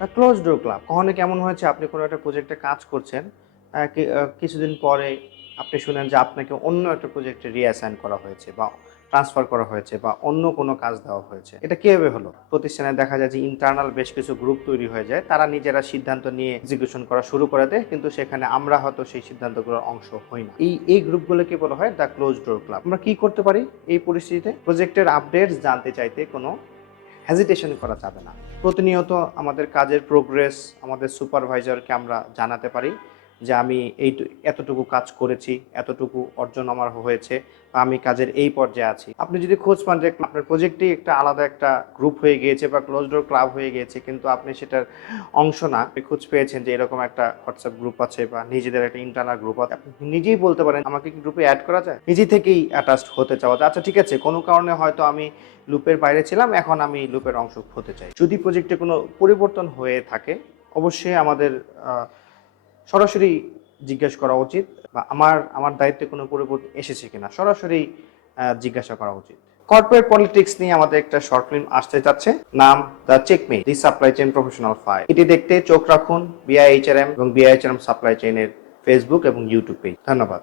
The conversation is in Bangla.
ক্লোজ ডোর ক্লাব কখনো কেমন হয়েছে, আপনি কোনো একটা প্রজেক্টে কাজ করছেন, কিছুদিন পরে আপনি শুনেন যে আপনাকে অন্য একটা প্রজেক্টে রিঅ্যাসাইন করা হয়েছে বা ট্রান্সফার করা হয়েছে বা অন্য কোনো কাজ দেওয়া হয়েছে। এটা কিভাবে হলো? প্রতিষ্ঠানে দেখা যায় যে ইন্টারনাল বেশ কিছু গ্রুপ তৈরি হয়ে যায়, তারা নিজেরা সিদ্ধান্ত নিয়ে এক্সিকিউশন করা শুরু করে দেয়, কিন্তু সেখানে আমরা হয়তো সেই সিদ্ধান্তগুলোর অংশ হই না। এই গ্রুপগুলোকে বলা হয় দ্য ক্লোজ ডোর ক্লাব। আমরা কি করতে পারি এই পরিস্থিতিতে? প্রজেক্টের আপডেটস জানতে চাইতে কোনো হেজিটেশন করা যাবে না। প্রতিনিয়ত আমাদের কাজের প্রোগ্রেস আমাদের সুপারভাইজারকে আমরা জানাতে পারি যে আমি এতটুকু কাজ করেছি, এতটুকু অর্জন আমার হয়েছে, বা আমি কাজের এই পর্যায়ে আছি। আপনি যদি খোঁজ পান যে আপনার প্রজেক্টই একটা আলাদা একটা গ্রুপ হয়ে গিয়েছে বা ক্লোজ ডোর ক্লাব হয়ে গিয়েছে, কিন্তু আপনি সেটার অংশ না, আপনি খোঁজ পেয়েছেন যে এরকম একটা হোয়াটসঅ্যাপ গ্রুপ আছে বা নিজেদের একটা ইন্টারনাল গ্রুপ আছে, আপনি নিজেই বলতে পারেন আমাকে কি গ্রুপে অ্যাড করা যায়, নিজে থেকেই অ্যাটাচড হতে চাওয়া যায়। আচ্ছা ঠিক আছে, কোনো কারণে হয়তো আমি লুপের বাইরে ছিলাম, এখন আমি লুপের অংশ হতে চাই। যদি প্রজেক্টে কোনো পরিবর্তন হয়ে থাকে, অবশ্যই আমাদের সরাসরি জিজ্ঞেস করা উচিত, বা আমার আমার দায়িত্বে কোনো পরিবর্তন এসেছে কিনা সরাসরি জিজ্ঞাসা করা উচিত। কর্পোরেট পলিটিক্স নিয়ে আমাদের একটা শর্ট ফিল্ম আসতে যাচ্ছে, নাম the checkmate the supply chain professional file. এটি দেখতে চোখ রাখুন বিআইএইচআরএম এবং বিআইএইচআরএম সাপ্লাই চেইনের ফেসবুক এবং ইউটিউব পেজ। ধন্যবাদ।